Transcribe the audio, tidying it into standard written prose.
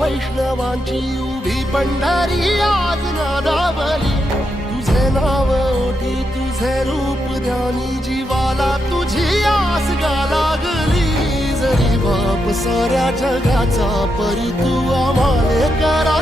वैष्णवांची उभी पंढरी आज नादावली. तुझे नाव ओठी तुझे रूप ध्यानी जीवाला तुझी आस गा लागली. जरी बाप साऱ्या जगाचा परी तू आम्हाले करा